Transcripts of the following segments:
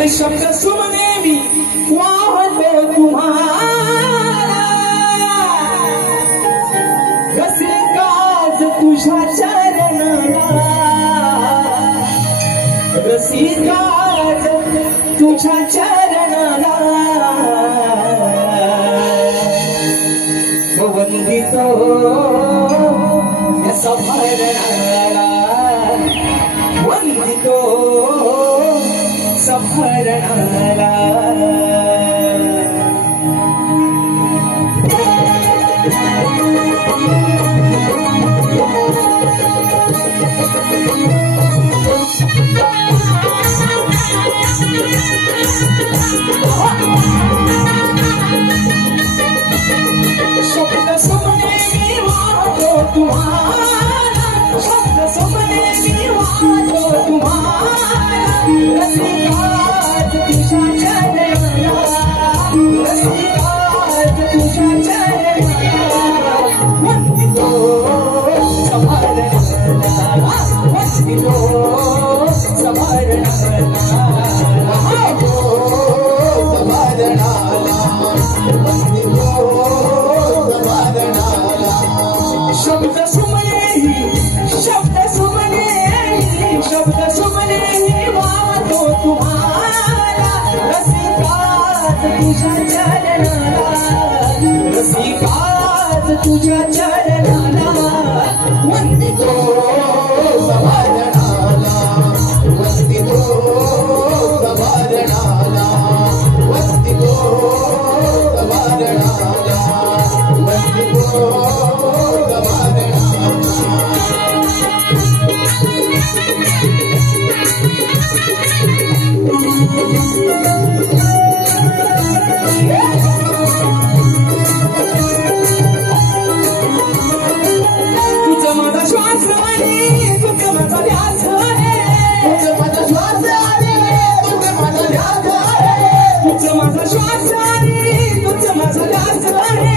अरे शब्द सुमने मी वाहतो तुम्हाला कसे काज तुझ्या चरणाला रसिकाज तुझ्या चरणाला वंदितो या सफरणाला वंदितो सफरणाला शब्द सुमने मी वाहतो तुम्हाला शब्द सुमने मी वाहतो तुम्हाला रसिकाज तुझ्या चरणाला रसिकाज तुझ्या चरणाला वंदितो सफरणाला वंदितो शब्द सुमने वाहतो तुम्हाला रसिकाज तुझ्या चरणाला रसिकाज तुझ्या चरणाला वंदितो सफरणाला वंदितो सफरणाला वंदितो सफरणाला वंदितो तुझं माझा श्वास आहे तुझं माझा ध्यास आहे तुझं माझा श्वास आहे तुझं माझा ध्यास आहे तुझं माझा श्वास आहे तुझं माझा ध्यास आहे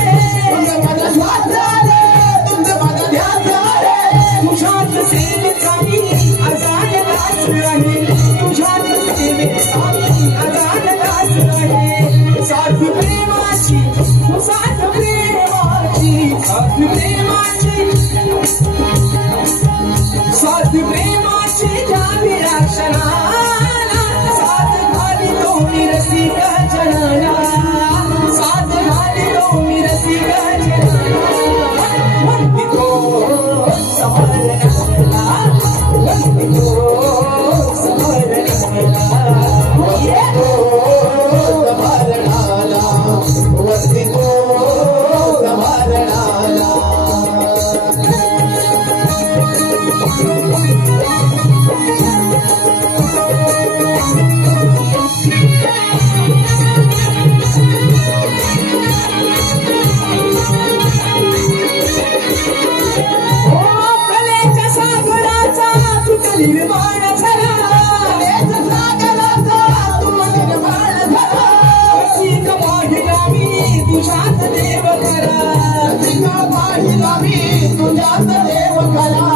तुझं माझा श्वास आहे तुझं माझा ध्यास आहे तुझ्याच सेवेसाठी अजान दास आहे तुझ्याच सेवेसाठी अजान दास आहे साथ प्रेमाची साथ प्रेमाची साथ प्रेमाची साथ प्रेमाची जावी क्षणाला साथ घाली तो मी रसिक जनाला साथ घाली तो मी रसिक जनाला वंदितो सफरणाला वंदितो सफरणाला वंदितो सफरणाला वंदितो सफरणाला निर्माण झाला सागराचा तू निर्माण झाला रसिक पाहिला मी तुझ्यात देव करा रसिक पाहिला मी तुझ्यात देव करा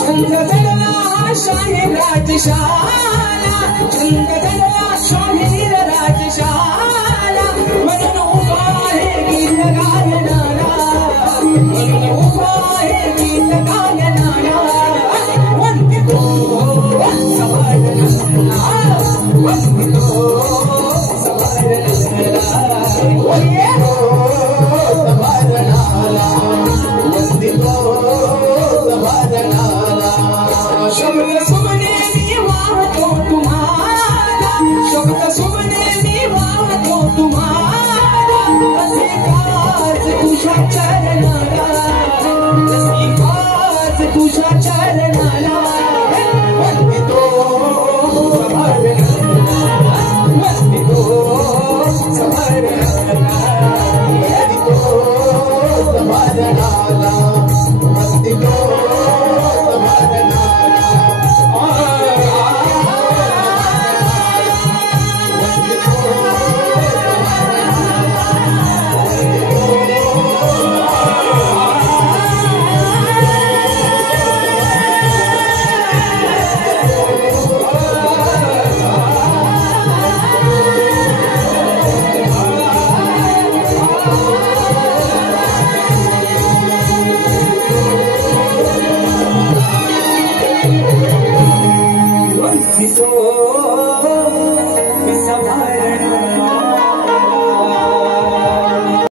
छंद गणला शाहीर राजशाला छंद गणला शाहीर राजशाला म्हणून उभा आहे गीत गायनाला म्हणून उभा आहे गीत गायनाला वंदितो सफरणाला वंदितो सफरणाला वंदितो सफरणाला वंदितो सफरणाला शब्द सुमने मी वाहतो तुम्हाला शब्द सुमने मी वाहतो तुम्हाला रसिकाज तुझ्या चरणाला रसिकाज तुझ्या चरणाला वंदितो सफरणाला वंदितो सफरणाला